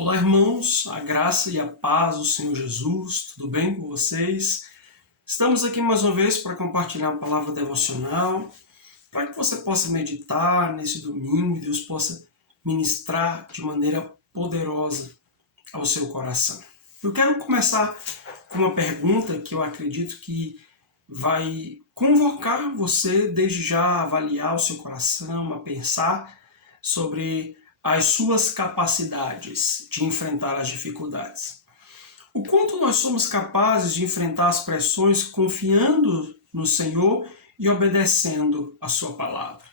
Olá, irmãos, a graça e a paz do Senhor Jesus, tudo bem com vocês? Estamos aqui mais uma vez para compartilhar uma palavra devocional, para que você possa meditar nesse domingo e Deus possa ministrar de maneira poderosa ao seu coração. Eu quero começar com uma pergunta que eu acredito que vai convocar você desde já a avaliar o seu coração, a pensar sobre as suas capacidades de enfrentar as dificuldades. O quanto nós somos capazes de enfrentar as pressões confiando no Senhor e obedecendo a sua palavra.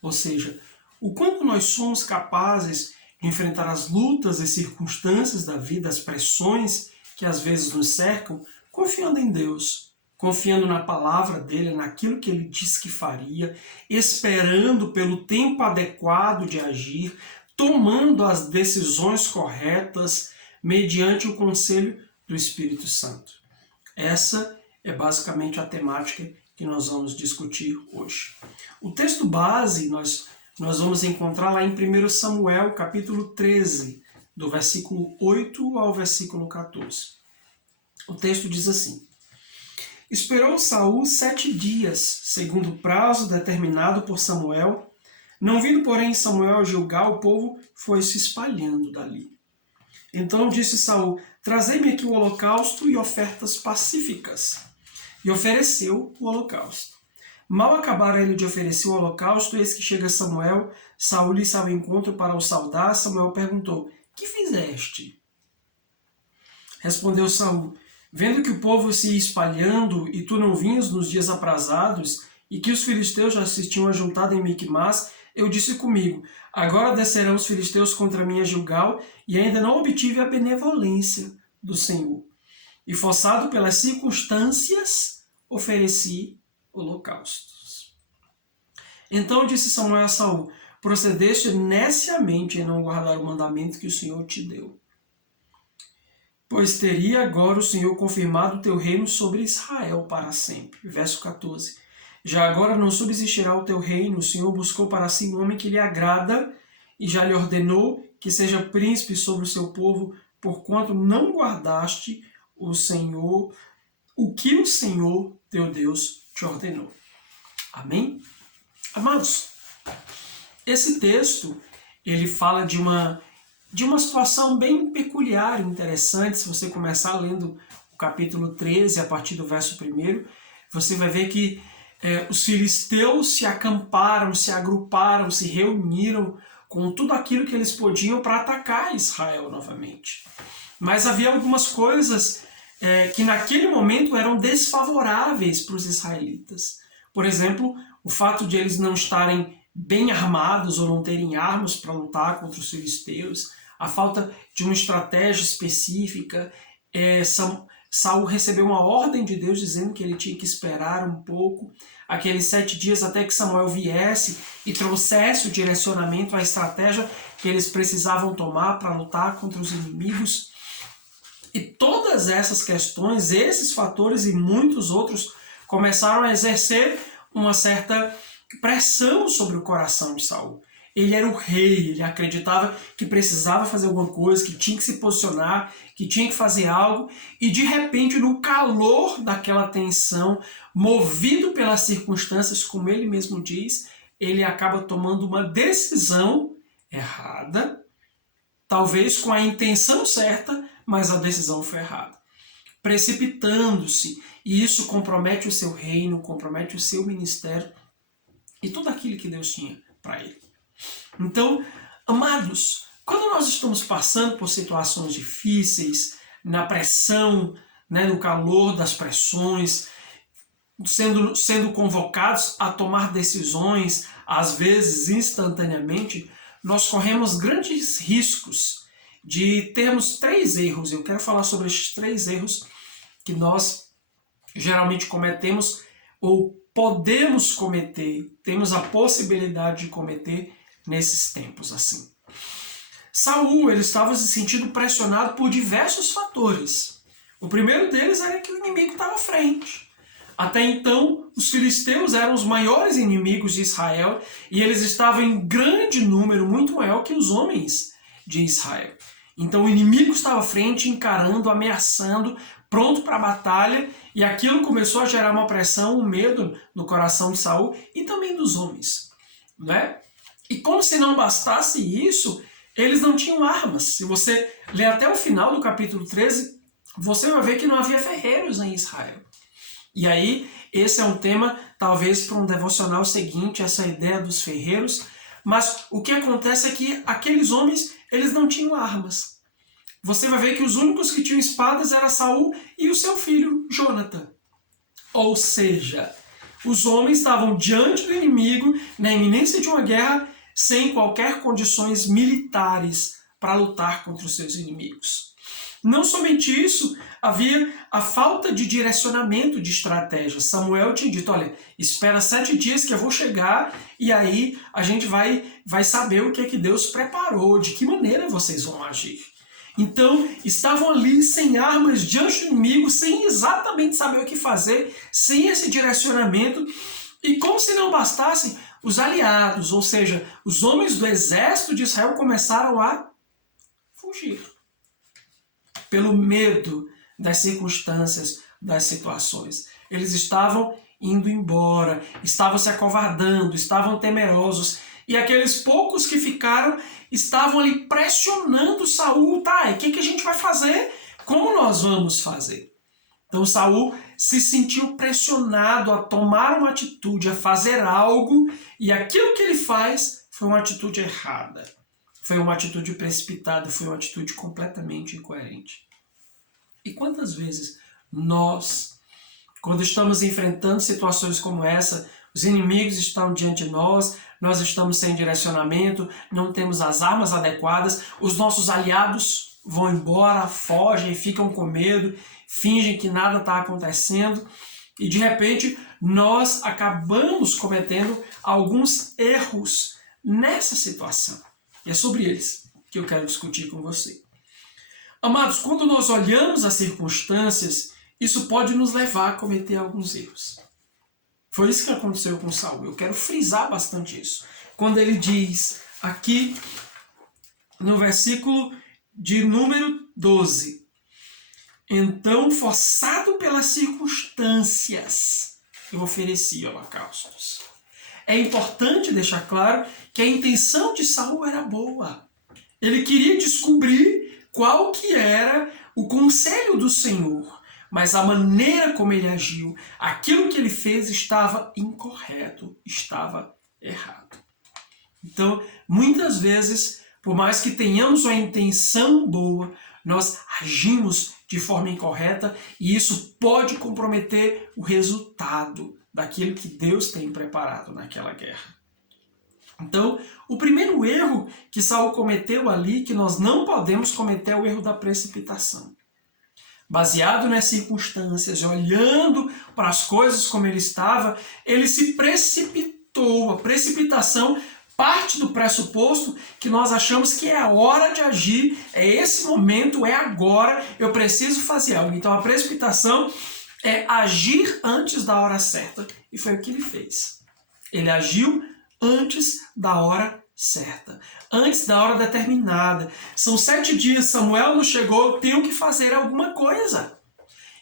Ou seja, o quanto nós somos capazes de enfrentar as lutas e circunstâncias da vida, as pressões que às vezes nos cercam, confiando em Deus, confiando na palavra dele, naquilo que ele disse que faria, esperando pelo tempo adequado de agir, tomando as decisões corretas mediante o conselho do Espírito Santo. Essa é basicamente a temática que nós vamos discutir hoje. O texto base nós vamos encontrar lá em 1 Samuel, capítulo 13, do versículo 8 ao versículo 14. O texto diz assim: Esperou Saul 7 dias, segundo o prazo determinado por Samuel. Não vindo, porém, Samuel a Gilgal, o povo foi se espalhando dali. Então disse Saul: Trazei-me aqui o holocausto e ofertas pacíficas. E ofereceu o holocausto. Mal acabara ele de oferecer o holocausto, eis que chega Samuel. Saul lhe sai ao encontro para o saudar. Samuel perguntou: Que fizeste? Respondeu Saul: Vendo que o povo se ia espalhando e tu não vinhas nos dias aprazados, e que os filisteus já se tinham ajuntado em Miquimás, eu disse comigo: Agora descerão os filisteus contra mim a Gilgal, e ainda não obtive a benevolência do Senhor. E forçado pelas circunstâncias, ofereci holocaustos. Então disse Samuel a Saul: Procedeste neciamente em não guardar o mandamento que o Senhor te deu. Pois teria agora o Senhor confirmado o teu reino sobre Israel para sempre. Verso 14. Já agora não subsistirá o teu reino, o Senhor buscou para si um homem que lhe agrada, e já lhe ordenou que seja príncipe sobre o seu povo, porquanto não guardaste o que o Senhor teu Deus te ordenou. Amém? Amados, esse texto, ele fala de uma situação bem peculiar e interessante. Se você começar lendo o capítulo 13, a partir do verso 1, você vai ver que os filisteus se acamparam, se agruparam, se reuniram com tudo aquilo que eles podiam para atacar Israel novamente. Mas havia algumas coisas que naquele momento eram desfavoráveis para os israelitas. Por exemplo, o fato de eles não estarem bem armados ou não terem armas para lutar contra os filisteus, a falta de uma estratégia específica. Saul recebeu uma ordem de Deus dizendo que ele tinha que esperar um pouco, aqueles 7 dias até que Samuel viesse e trouxesse o direcionamento, a estratégia que eles precisavam tomar para lutar contra os inimigos. E todas essas questões, esses fatores e muitos outros começaram a exercer uma certa pressão sobre o coração de Saul. Ele era o rei, ele acreditava que precisava fazer alguma coisa, que tinha que se posicionar, que tinha que fazer algo, e de repente, no calor daquela tensão, movido pelas circunstâncias, como ele mesmo diz, ele acaba tomando uma decisão errada, talvez com a intenção certa, mas a decisão foi errada. Precipitando-se, e isso compromete o seu reino, compromete o seu ministério e tudo aquilo que Deus tinha para ele. Então, amados, quando nós estamos passando por situações difíceis, na pressão, no calor das pressões, sendo convocados a tomar decisões, às vezes instantaneamente, nós corremos grandes riscos de termos 3 erros. Eu quero falar sobre esses 3 erros que nós geralmente cometemos ou podemos cometer, temos a possibilidade de cometer nesses tempos assim. Saul, ele estava se sentindo pressionado por diversos fatores. O primeiro deles era que o inimigo estava à frente. Até então, os filisteus eram os maiores inimigos de Israel e eles estavam em grande número, muito maior que os homens de Israel. Então o inimigo estava à frente, encarando, ameaçando, pronto para a batalha, e aquilo começou a gerar uma pressão, um medo no coração de Saul e também dos homens, né? E como se não bastasse isso, eles não tinham armas. Se você ler até o final do capítulo 13, você vai ver que não havia ferreiros em Israel. E aí, esse é um tema, talvez, para um devocional seguinte, essa ideia dos ferreiros. Mas o que acontece é que aqueles homens, eles não tinham armas. Você vai ver que os únicos que tinham espadas era Saul e o seu filho, Jonathan. Ou seja, os homens estavam diante do inimigo, na iminência de uma guerra, sem qualquer condições militares para lutar contra os seus inimigos. Não somente isso, havia a falta de direcionamento de estratégia. Samuel tinha dito, olha, espera 7 dias que eu vou chegar e aí a gente vai saber o que é que Deus preparou, de que maneira vocês vão agir. Então, estavam ali sem armas diante do inimigo, sem exatamente saber o que fazer, sem esse direcionamento. E como se não bastasse, os aliados, ou seja, os homens do exército de Israel começaram a fugir. Pelo medo das circunstâncias, das situações. Eles estavam indo embora, estavam se acovardando, estavam temerosos. E aqueles poucos que ficaram estavam ali pressionando Saul. Tá, e o que a gente vai fazer? Como nós vamos fazer? Então Saul se sentiu pressionado a tomar uma atitude, a fazer algo, e aquilo que ele faz foi uma atitude errada. Foi uma atitude precipitada, foi uma atitude completamente incoerente. E quantas vezes nós, quando estamos enfrentando situações como essa, os inimigos estão diante de nós estamos sem direcionamento, não temos as armas adequadas, os nossos aliados vão embora, fogem, ficam com medo, fingem que nada está acontecendo, e de repente nós acabamos cometendo alguns erros nessa situação. E é sobre eles que eu quero discutir com você. Amados, quando nós olhamos as circunstâncias, isso pode nos levar a cometer alguns erros. Foi isso que aconteceu com Saul. Eu quero frisar bastante isso. Quando ele diz aqui no versículo de número 12: então, forçado pelas circunstâncias, eu ofereci holocaustos. É importante deixar claro que a intenção de Saul era boa. Ele queria descobrir qual que era o conselho do Senhor, mas a maneira como ele agiu, aquilo que ele fez estava incorreto, estava errado. Então, muitas vezes, por mais que tenhamos uma intenção boa, nós agimos de forma incorreta e isso pode comprometer o resultado daquilo que Deus tem preparado naquela guerra. Então, o primeiro erro que Saul cometeu ali, que nós não podemos cometer, é o erro da precipitação. Baseado nas circunstâncias, olhando para as coisas como ele estava, ele se precipitou. A precipitação parte do pressuposto que nós achamos que é a hora de agir, é esse momento, é agora, eu preciso fazer algo. Então a precipitação é agir antes da hora certa. E foi o que ele fez. Ele agiu antes da hora certa, antes da hora determinada. São 7 dias, Samuel não chegou, eu tenho que fazer alguma coisa.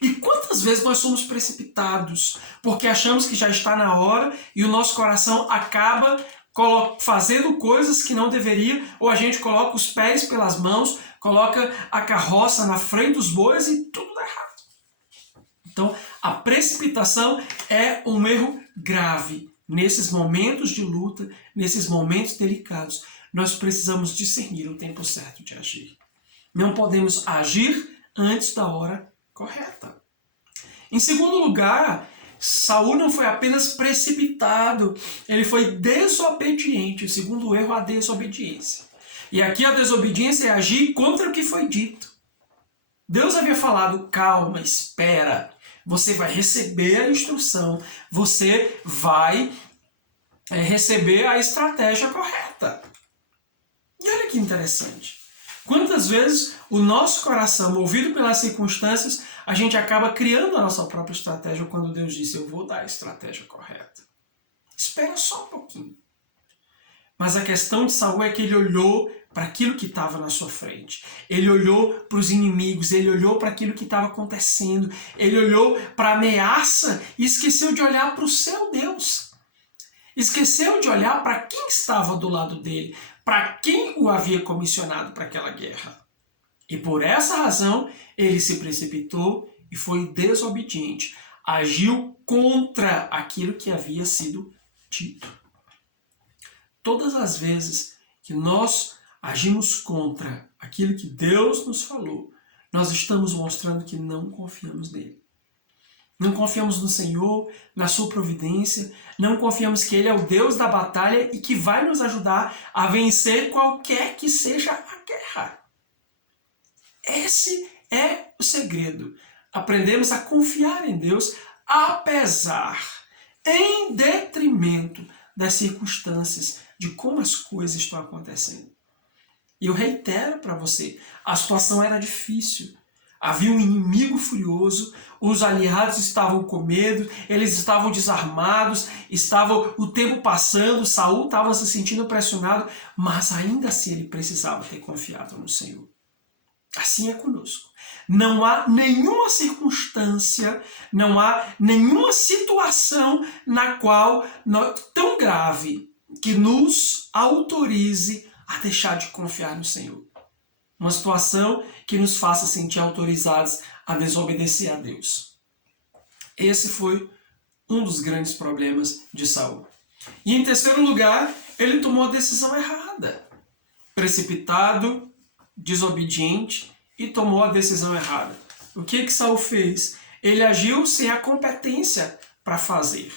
E quantas vezes nós somos precipitados, porque achamos que já está na hora e o nosso coração acaba fazendo coisas que não deveria, ou a gente coloca os pés pelas mãos, coloca a carroça na frente dos bois e tudo dá errado. Então, a precipitação é um erro grave. Nesses momentos de luta, nesses momentos delicados, nós precisamos discernir o tempo certo de agir. Não podemos agir antes da hora correta. Em segundo lugar, Saul não foi apenas precipitado, ele foi desobediente. O segundo erro é a desobediência. E aqui a desobediência é agir contra o que foi dito. Deus havia falado, calma, espera. Você vai receber a instrução, você vai receber a estratégia correta. E olha que interessante. Quantas vezes o nosso coração, movido pelas circunstâncias, a gente acaba criando a nossa própria estratégia quando Deus disse, eu vou dar a estratégia correta. Espera só um pouquinho. Mas a questão de Saul é que ele olhou para aquilo que estava na sua frente. Ele olhou para os inimigos, ele olhou para aquilo que estava acontecendo, ele olhou para a ameaça e esqueceu de olhar para o seu Deus. Esqueceu de olhar para quem estava do lado dele, para quem o havia comissionado para aquela guerra. E por essa razão, ele se precipitou e foi desobediente. Agiu contra aquilo que havia sido dito. Todas as vezes que nós agimos contra aquilo que Deus nos falou, nós estamos mostrando que não confiamos nele. Não confiamos no Senhor, na sua providência, não confiamos que Ele é o Deus da batalha e que vai nos ajudar a vencer qualquer que seja a guerra. Esse é o segredo. Aprendemos a confiar em Deus, apesar, em detrimento das circunstâncias, de como as coisas estão acontecendo. E eu reitero para você, a situação era difícil. Havia um inimigo furioso, os aliados estavam com medo, eles estavam desarmados, estava o tempo passando, Saul estava se sentindo pressionado, mas ainda assim ele precisava ter confiado no Senhor. Assim é conosco. Não há nenhuma circunstância, não há nenhuma situação na qual tão grave que nos autorize a deixar de confiar no Senhor. Uma situação que nos faça sentir autorizados a desobedecer a Deus. Esse foi um dos grandes problemas de Saul. E em terceiro lugar, ele tomou a decisão errada. Precipitado, desobediente e tomou a decisão errada. O que Saul fez? Ele agiu sem a competência para fazer.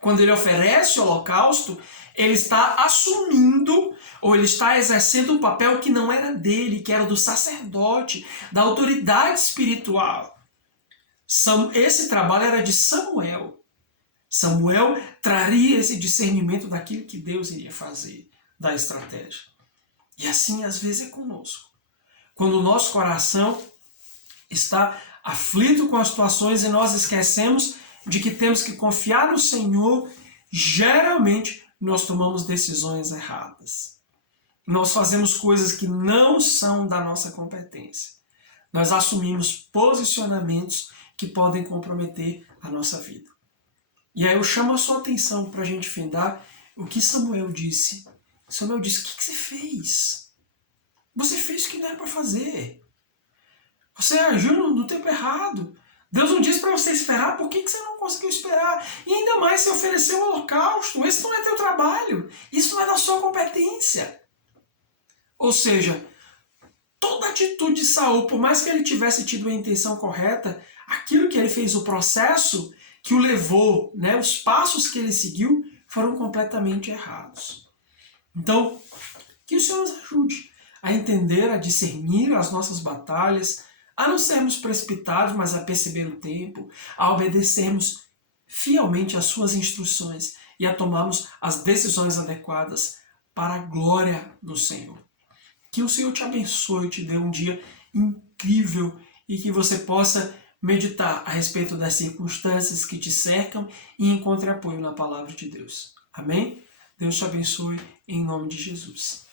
Quando ele oferece o holocausto, ele está assumindo ou ele está exercendo um papel que não era dele, que era do sacerdote, da autoridade espiritual. Esse trabalho era de Samuel. Samuel traria esse discernimento daquilo que Deus iria fazer, da estratégia. E assim às vezes é conosco. Quando o nosso coração está aflito com as situações e nós esquecemos de que temos que confiar no Senhor, geralmente nós tomamos decisões erradas. Nós fazemos coisas que não são da nossa competência. Nós assumimos posicionamentos que podem comprometer a nossa vida. E aí eu chamo a sua atenção para a gente findar o que Samuel disse. Samuel disse, o que você fez? Você fez o que não era para fazer. Você agiu no tempo errado. Deus não disse para você esperar, por que você não conseguiu esperar? E ainda mais se oferecer um holocausto, esse não é teu trabalho, isso não é da sua competência. Ou seja, toda atitude de Saul, por mais que ele tivesse tido a intenção correta, aquilo que ele fez, o processo que o levou, os passos que ele seguiu, foram completamente errados. Então, que o Senhor nos ajude a entender, a discernir as nossas batalhas, a não sermos precipitados, mas a perceber o tempo, a obedecermos fielmente às suas instruções e a tomarmos as decisões adequadas para a glória do Senhor. Que o Senhor te abençoe, te dê um dia incrível e que você possa meditar a respeito das circunstâncias que te cercam e encontre apoio na palavra de Deus. Amém? Deus te abençoe em nome de Jesus.